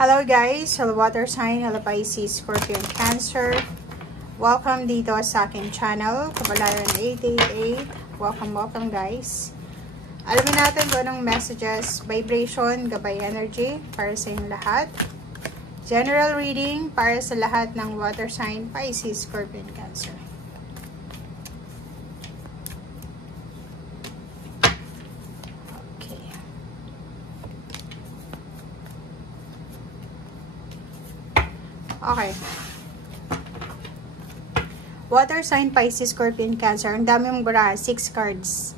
Hello guys, hello water sign, hello Pisces, Scorpio, and Cancer. Welcome dito sa aking channel, Kabalaran 888. Welcome guys. Alamin natin kung anong messages, vibration, gabay energy para sa inyong lahat. General reading para sa lahat ng water sign, Pisces, Scorpio, and Cancer. Okay. Water sign, Pisces, Scorpio, and Cancer. Ang dami mong baraha. 6 cards.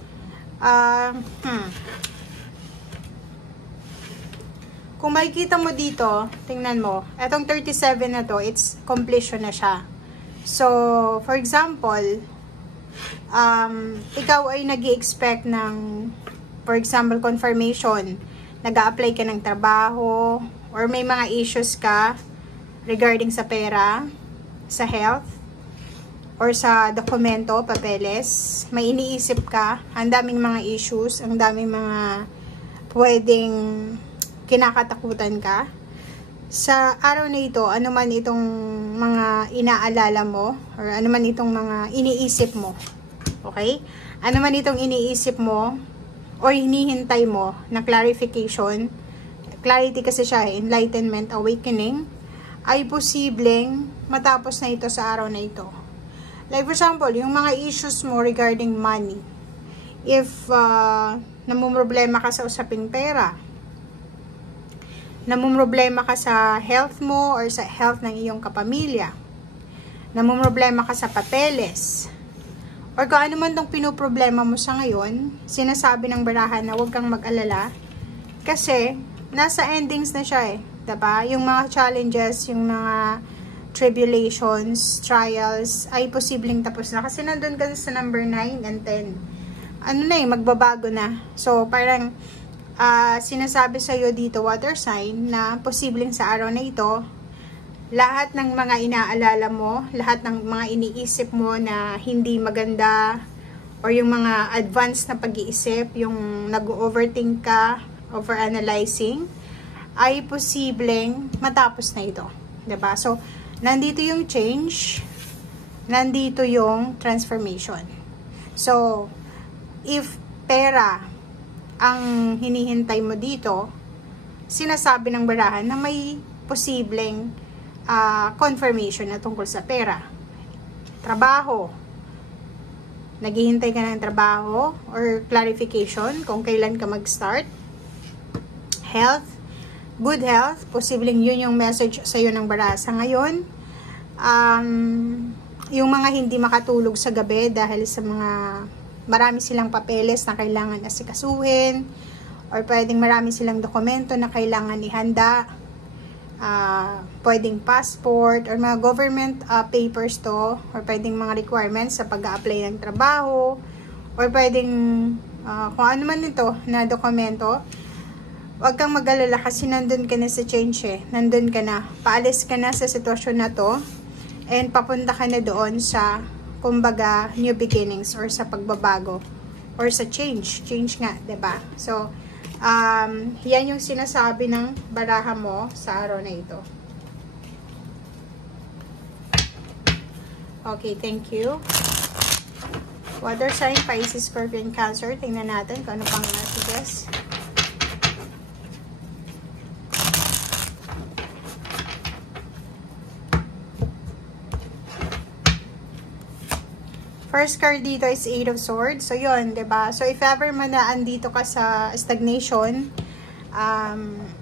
Kung makikita mo dito, tingnan mo. Etong 37 na to, it's completion na siya. So, for example, ikaw ay nag-i-expect ng, for example, confirmation. Nag-a-apply ka ng trabaho, or may mga issues ka regarding sa pera, sa health, or sa dokumento, papeles, may iniisip ka, ang daming mga issues, ang daming mga pwedeng kinakatakutan ka. Sa araw na ito, ano man itong mga inaalala mo, or ano man itong mga iniisip mo, okay? Ano man itong iniisip mo, o hinihintay mo na clarification, clarity kasi siya, enlightenment, awakening, ay posibleng matapos na ito sa araw na ito. Like for example, yung mga issues mo regarding money. If namumroblema ka sa usaping pera, namumroblema ka sa health mo or sa health ng iyong kapamilya, namumroblema ka sa papeles, or kung ano man tong pinoproblema mo sa ngayon, sinasabi ng barahan na huwag kang mag-alala kasi nasa endings na siya eh. Diba? Yung mga challenges, yung mga tribulations, trials, ay posibleng tapos na. Kasi nandun ka sa number 9 and 10. Ano na eh, magbabago na. So, parang sinasabi sa'yo dito, water sign, na posibleng sa araw na ito, lahat ng mga inaalala mo, lahat ng mga iniisip mo na hindi maganda, or yung mga advanced na pag-iisip, yung nag-overthink ka, overanalyzing, ay posibleng matapos na ito. Diba? So, nandito yung change, nandito yung transformation. So, if pera ang hinihintay mo dito, sinasabi ng barahan na may posibleng confirmation na tungkol sa pera. Trabaho, naghihintay ka ng trabaho or clarification kung kailan ka mag-start. Health, good health, posibleng yun yung message sa'yo ng barasa ngayon. Yung mga hindi makatulog sa gabi dahil sa mga marami silang papeles na kailangan asikasuhin, or pwedeng marami silang dokumento na kailangan ihanda, pwedeng passport or mga government papers to, or pwedeng mga requirements sa pag-a-apply ng trabaho, or pwedeng kung ano man ito na dokumento. Huwag kang mag-alala kasi nandun ka na sa change eh. Nandun ka na. Paalis ka na sa sitwasyon na to. And papunta ka na doon sa, kumbaga, new beginnings or sa pagbabago. Or sa change. Change nga, 'di ba? So, yan yung sinasabi ng baraha mo sa araw na ito. Okay, thank you. Water sign, Pisces, Scorpio, and Cancer. Tingnan natin kung ano pang messages. First card dito is 8 of Swords. So, yun, diba? So, if ever man na andito ka sa stagnation,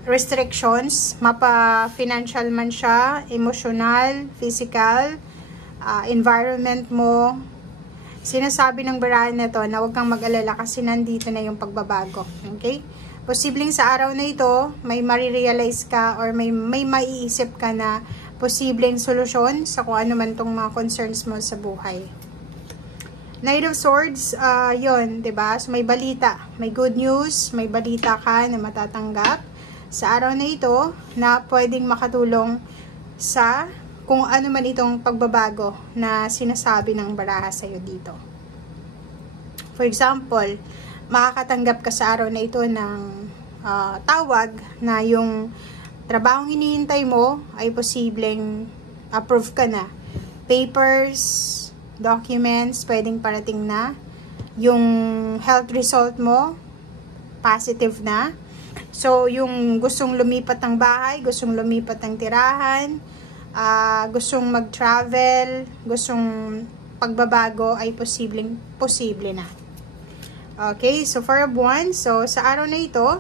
restrictions, mapa-financial man siya, emotional, physical, environment mo, sinasabi ng barahan na to na huwag kang mag-alala kasi nandito na yung pagbabago. Okay? Posibleng sa araw na ito, may marirealize ka or may maiisip ka na posibleng solusyon sa kung ano man tong mga concerns mo sa buhay. Knight of Swords, yun, diba? So, may balita, may good news, may balita ka na matatanggap sa araw na ito na pwedeng makatulong sa kung ano man itong pagbabago na sinasabi ng baraha sa'yo dito. For example, makakatanggap ka sa araw na ito ng tawag na yung trabahong hinihintay mo ay posibleng approve ka na. Papers, documents, pwedeng parating na. Yung health result mo, positive na. So, yung gustong lumipat ng bahay, gustong lumipat ng tirahan, gustong mag-travel, gustong pagbabago ay posible na. Okay, so for a buwan, so sa araw na ito,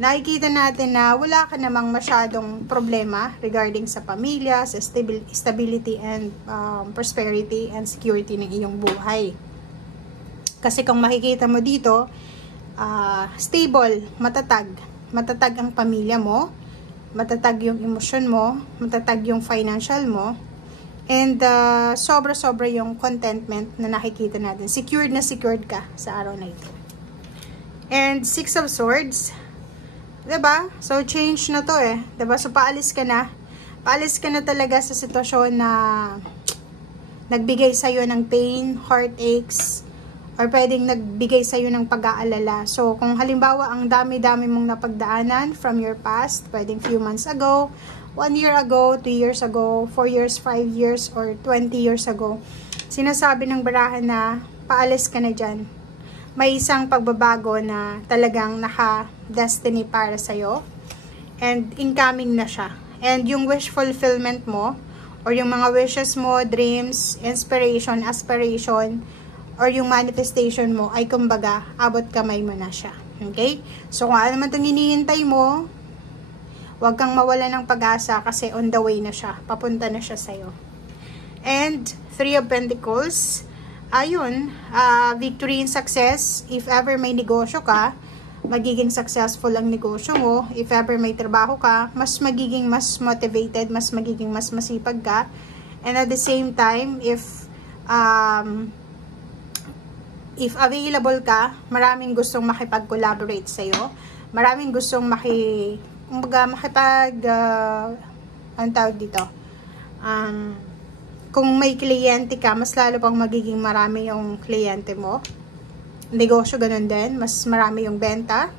nakikita natin na wala ka namang masyadong problema regarding sa pamilya, sa stability and prosperity and security ng iyong buhay. Kasi kung makikita mo dito, stable, matatag ang pamilya mo, matatag yung emosyon mo, matatag yung financial mo, and sobra-sobra yung contentment na nakikita natin. Secured na secured ka sa araw na ito. And 6 of Swords, diba? So, change na to eh. Diba? So, paalis ka na. Paalis ka na talaga sa sitwasyon na nagbigay sa'yo ng pain, heartaches, or pwedeng nagbigay sa'yo ng pag-aalala. So, kung halimbawa, ang dami-dami mong napagdaanan from your past, pwedeng few months ago, 1 year ago, 2 years ago, 4 years, 5 years, or 20 years ago, sinasabi ng barahan na paalis ka na dyan. May isang pagbabago na talagang naka-destiny para sa'yo, and incoming na siya. And yung wish fulfillment mo, or yung mga wishes mo, dreams, inspiration, aspiration, or yung manifestation mo, ay kumbaga, abot kamay mo na siya. Okay? So, kung ano man itong hinihintay mo, huwag kang mawala ng pag-asa kasi on the way na siya. Papunta na siya sa'yo. And 3 of Pentacles, ayun, victory and success. If ever may negosyo ka, magiging successful ang negosyo mo. If ever may trabaho ka, mas magiging mas motivated, mas magiging mas masipag ka. And at the same time, if available ka, maraming gustong makipag-collaborate sa'yo. Maraming gustong ang tawag dito, kung may kliyente ka, mas lalo pang magiging marami yung kliyente mo. Negosyo, ganun din, mas marami yung benta.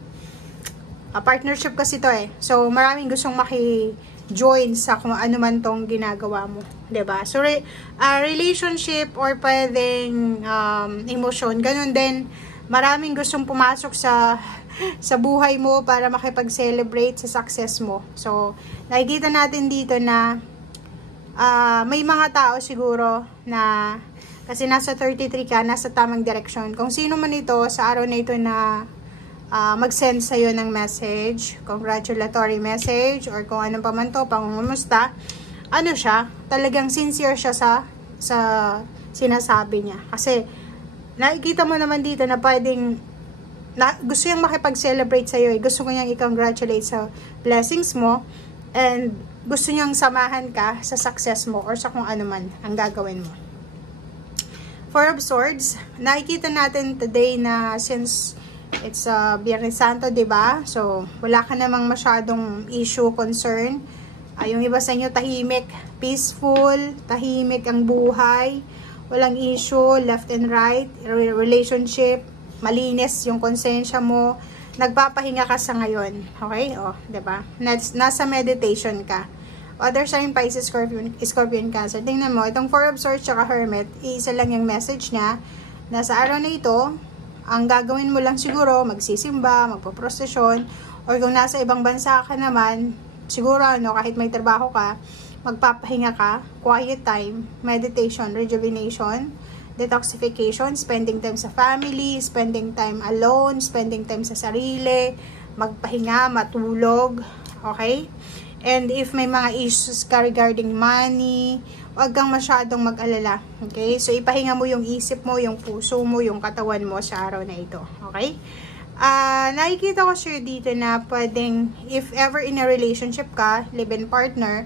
Partnership kasi to eh. So, maraming gustong maki-join sa kung ano man tong ginagawa mo. 'Di ba? So, relationship or pwedeng emotion, ganun din. Maraming gustong pumasok sa buhay mo para makipag-celebrate sa success mo. So, nakikita natin dito na may mga tao siguro na kasi nasa 33 ka, nasa tamang direksyon. Kung sino man ito sa araw na ito na mag-send sa'yo ng message, congratulatory message, or kung anong pa man to, pangungumusta, ano siya, talagang sincere siya sa sinasabi niya. Kasi, nakikita mo naman dito na pwedeng gusto niyang makipag-celebrate sa'yo eh. Gusto ko niyang i-congratulate sa blessings mo, and gusto niyang samahan ka sa success mo or sa kung ano man ang gagawin mo. 4 of Swords, nakikita natin today na since it's Biyernes Santo, diba? So, wala ka namang masyadong issue, concern. Yung iba sa inyo tahimik, peaceful, tahimik ang buhay, walang issue, left and right, relationship, malinis yung konsensya mo, nagpapahinga ka sa ngayon. Okay? O, diba? Nasa meditation ka. Other sign, Pisces, Scorpion, Cancer. Tingnan mo, itong 4 of Swords tsaka Hermit, isa lang yung message niya, na sa araw na ito, ang gagawin mo lang siguro, magsisimba, magpo-prosesyon, or kung nasa ibang bansa ka naman, siguro kahit may trabaho ka, magpapahinga ka, quiet time, meditation, rejuvenation, detoxification, spending time sa family, spending time alone, spending time sa sarili, magpahinga, matulog, okay? And if may mga issues ka regarding money, huwag kang masyadong mag-alala, okay? So, ipahinga mo yung isip mo, yung puso mo, yung katawan mo sa araw na ito, okay? Nakikita ko sure dito na pwedeng, if ever in a relationship ka, live-in partner,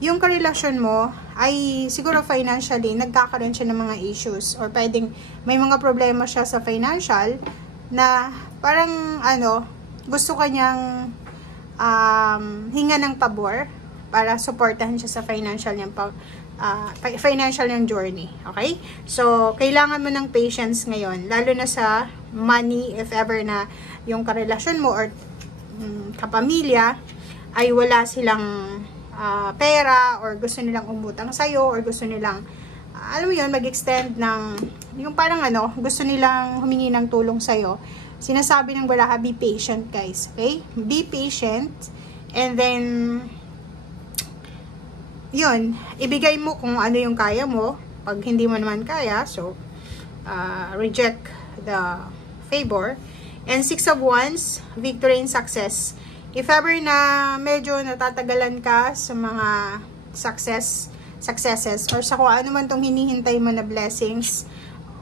yung karelasyon mo ay siguro financially, nagkakaroon siya ng mga issues, or pwedeng may mga problema siya sa financial na parang gusto kanyang hinga ng pabor para supportahan siya sa financial niyang journey. Okay? So, kailangan mo ng patience ngayon, lalo na sa money, if ever na yung karelasyon mo or kapamilya ay wala silang pera, or gusto nilang umutang sa'yo, or gusto nilang, alam mo yun, mag-extend ng, yung parang gusto nilang humingi ng tulong sa'yo, sinasabi ng baraha, be patient guys, okay? Be patient, and then, yun, ibigay mo kung ano yung kaya mo. Pag hindi mo naman kaya, so, reject the favor. And 6 of Wands, victory and success. If ever na medyo natatagalan ka sa mga successes, or sa kung ano man tong hinihintay mo na blessings,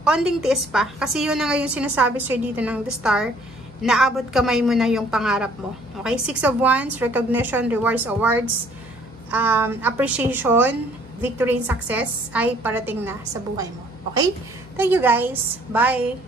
konting tiis pa. Kasi yun na nga yung sinasabi sa'yo dito ng the star, naabot kamay mo na yung pangarap mo. Okay? 6 of Wands, recognition, rewards, awards, appreciation, victory and success ay parating na sa buhay mo. Okay? Thank you guys. Bye!